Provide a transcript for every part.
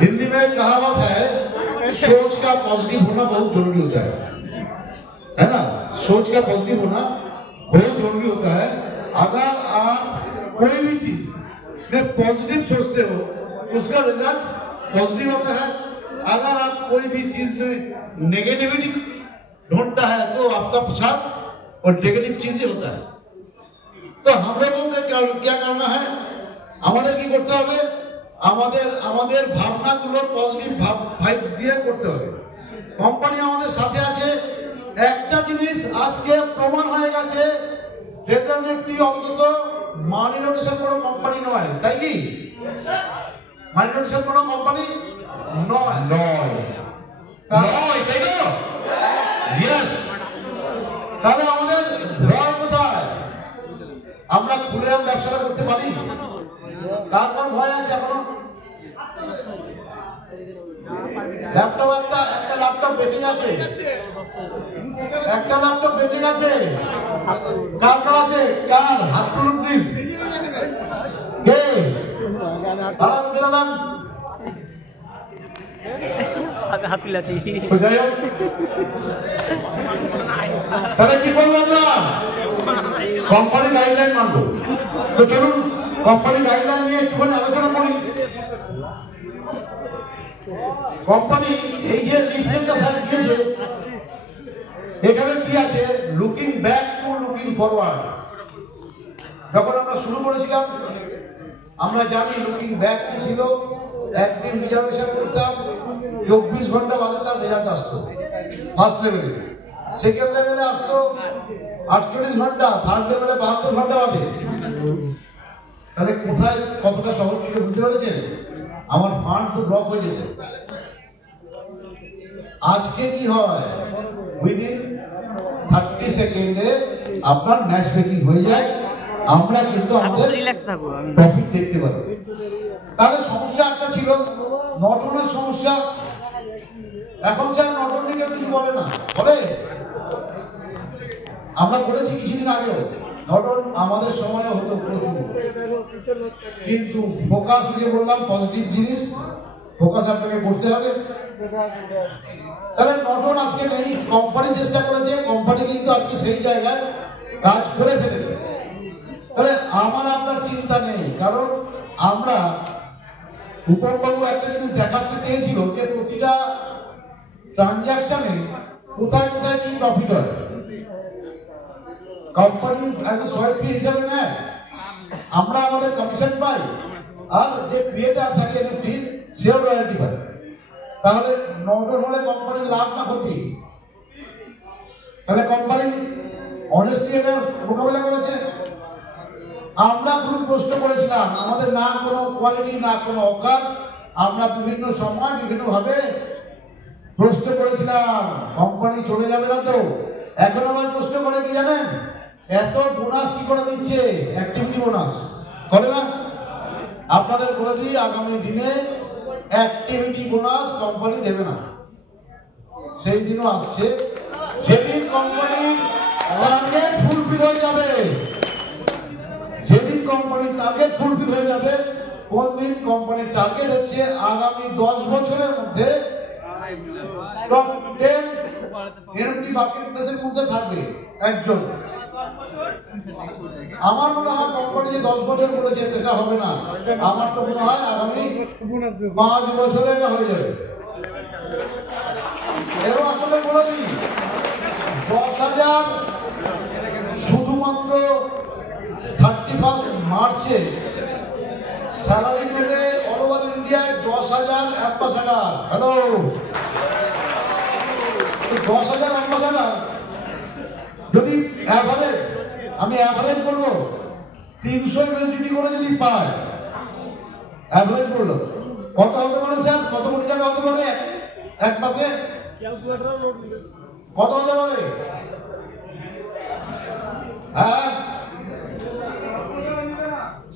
हिंदी में कहावत है, सोच का पॉजिटिव होना बहुत जरूरी होता है ना? सोच का पॉजिटिव होना बहुत जरूरी होता है। अगर आप कोई भी चीज में पॉजिटिव सोचते हो तो उसका रिजल्ट पॉजिटिव होता है। अगर आप कोई भी चीज में नेगेटिविटी ढूंढता है तो आपका प्रसाद और नेगेटिव चीज ही होता है। तो हम लोगों को क्या करना है, আমাদের কি করতে হবে, আমাদের ভাবনাগুলো পজিটিভ ভাইবস দিয়ে করতে হবে। কোম্পানি আমাদের সাথে আছে। একটা জিনিস আজকে প্রমাণ হয়ে গেছে, ট্রেজার নিফটি অন্তত মানি রোটেশন কোনো কোম্পানি নয়, তাই কি? মানি রোটেশন কোনো কোম্পানি নয়, তাই তো? ইয়েস। তাহলে আমাদের ভয় কোথায়? আমরা খুলে ব্যবসাটা করতে পারি? কার কার ভয় আছে এখনো? ল্যাপটপ একটা ল্যাপটপ বেঁচে গেছে, একটা ল্যাপটপ বেঁচে গেছে। কার কার আছে? কার হাত তুলুন প্লিজ। কে? দাঁড়ান হাত তুলেছি। তাহলে কি বলবো আমরা? কোম্পানি গাইডলাইন মানবো। তো চলুন কোম্পানি গাইডলাইন নিয়ে একটুখানি আলোচনা করি। কোম্পানি এই যে লিফলেটটা স্যার দিয়েছে, এখানে কি আছে? Looking back to looking forward. যখন আমরা শুরু করেছিলাম আমরা জানি লুকিং ব্যাক কি ছিল। একদিন রিজার্ভেশন করতাম, 24 ঘন্টা বাদে তার রেজাল্ট আসতো ফার্স্ট লেভেলে, সেকেন্ড লেভেলে আসতো 48 ঘন্টা, থার্ড লেভেলে 72 ঘন্টা বাদে। তাহলে কোথায় কতটা সহজ ছিল বুঝতে পেরেছেন? আমার ফান্ড তো ব্লক হয়ে যেত। আজকে কি হয়, উইদিন 30 সেকেন্ডে আপনার ম্যাচ মেকিং হয়ে যায়, আমরা কিন্তু আমাদের প্রফিট দেখতে পারি। তাহলে সমস্যা একটা ছিল নটনের সমস্যা। এখন স্যার নটন নিয়ে কিছু বলে না, বলে? আমরা করেছি কিছুদিন আগেও নটন, আমাদের সময় হতো প্রচুর, কিন্তু ফোকাস যে বললাম পজিটিভ জিনিস, ফোকাস আপনাকে করতে হবে। তাহলে নটন আজকে নেই, কোম্পানি চেষ্টা করেছে, কোম্পানি কিন্তু আজকে সেই জায়গায় কাজ করে ফেলেছে। তাহলে আমার আপনার চিন্তা নেই, কারণ আমরা উপরবাবু একটা জিনিস দেখাতে চেয়েছিল যে প্রতিটা ট্রানজাকশনে কোথায় কোথায় কি প্রফিট হয়। কোম্পানি অ্যাজ এ সোয়াইপ ফি হিসেবে নেয়, আমরা আমাদের কমিশন পাই, আর যে ক্রিয়েটার থাকে এনএফটি সেও রয়্যালটি পায়। তাহলে নটন হলে কোম্পানির লাভ না ক্ষতি? তাহলে কোম্পানি অনেস্টলি এর মোকাবিলা করেছে। আমরা খুব প্রশ্ন করেছিলাম, আমাদের না কোনো কোয়ালিটি না কোনো অকার, আমরা বিভিন্ন সময় বিভিন্নভাবে প্রশ্ন করেছিলাম কোম্পানি চলে যাবে না তো। এখন আমার প্রশ্ন করে কি জানেন, এত বোনাস কি করে দিচ্ছে? অ্যাক্টিভিটি বোনাস করে না? আপনাদের বলে দিই, আগামী দিনে অ্যাক্টিভিটি বোনাস কোম্পানি দেবে না। সেই দিনও আসছে যেদিন কোম্পানির টার্গেট ফুলফিল হয়ে যাবে। যেদিন কোম্পানির টার্গেট ফুলফিল হয়ে যাবে, কোন দিন? কোম্পানির টার্গেট হচ্ছে আগামী 10 বছরের মধ্যে টপ 10 এনএফটি মার্কেট প্লেসের মধ্যে থাকবে একজন। আমার মনে হয় কোম্পানি যে 10 বছর বলেছে এটা হবে না, আমার তো মনে হয় আগামী 5 বছরে এটা হয়ে যাবে। এবং আপনাদের বলেছি 10,000 শুধুমাত্র 31 মার্চে স্যালারি পেলে অল ওভার ইন্ডিয়ায় 10,000 অ্যাম্বাসাডার। হ্যালো, 10,000 অ্যাম্বাসাডার যদি অ্যাভারেজ, আমি অ্যাভারেজ বলবো 300 ইউএসডি করে যদি পায়, অ্যাভারেজ বললো কত হতে পারে স্যার? কত কোটি টাকা হতে পারে এক মাসে? কত হতে পারে? হ্যাঁ,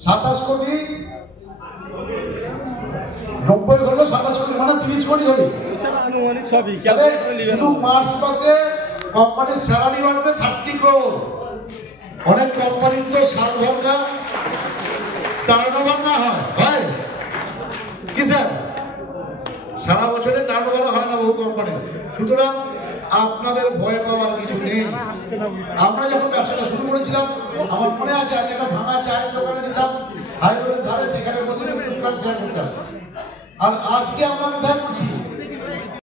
27 কোটি 90 ধরলো, 27 কোটি মানে 30 কোটি হলে শুধু মার্চ মাসে কোম্পানির স্যালারি বাড়বে 30 crore। অনেক কোম্পানির তো সাত ঘন্টা টার্নওভার না হয় কি স্যার? সারা বছরে টার্নওভার হয় না বহু কোম্পানি। সুতরাং আপনাদের ভয় পাওয়ার কিছু নেই। আমরা যখন ব্যবসাটা শুরু করেছিলাম, আমার মনে আছে আমি একটা ভাঙা চায়ের দোকানে যেতাম, হাইরোডের ধারে, সেখানে বসে শেয়ার করতাম। আর আজকে আমরা কোথায় করছি?